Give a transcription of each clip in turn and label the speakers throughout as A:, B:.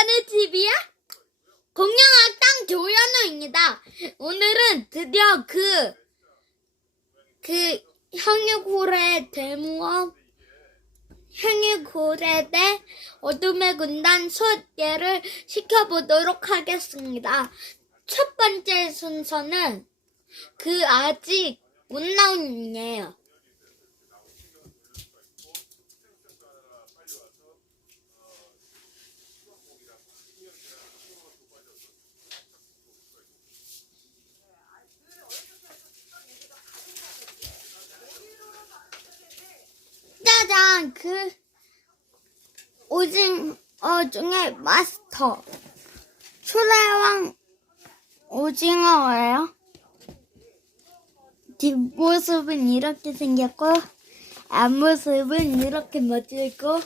A: 가는 집이야? 공룡학당 조현우입니다. 오늘은 드디어 그, 그, 형유고래 대모험, 형유고래 대 어둠의 군단 소개를 시켜보도록 하겠습니다. 첫 번째 순서는 그 아직 못 나온 예요. 짜잔! 그, 오징어 중에 마스터. 초래왕 오징어예요. 뒷모습은 이렇게 생겼고, 앞모습은 이렇게 멋지고,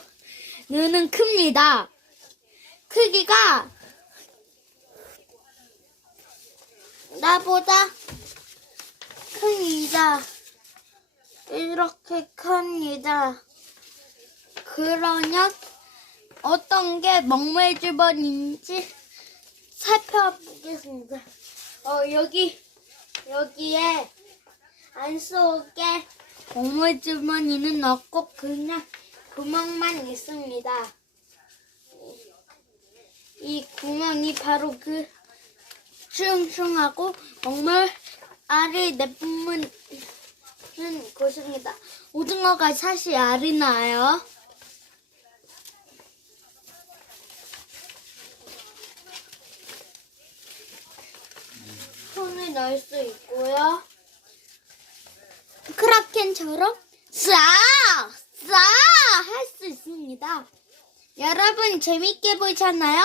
A: 눈은 큽니다. 크기가 나보다 큽니다. 이렇게 큽니다. 그러면 어떤 게 먹물 주번인지 살펴보겠습니다. 어, 여기, 여기에 안 속에 먹물 주머니는 없고 그냥 구멍만 있습니다. 이 구멍이 바로 그 슝슝하고 먹물 알이 내뿜는 곳입니다. 오징어가 사실 알이 나요. 넣을 수 있고요. 크라켄처럼 싹! 싹! 할수 있습니다. 여러분 재밌게 보셨나요?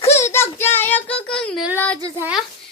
A: 구독, 좋아요 꾹꾹 눌러주세요.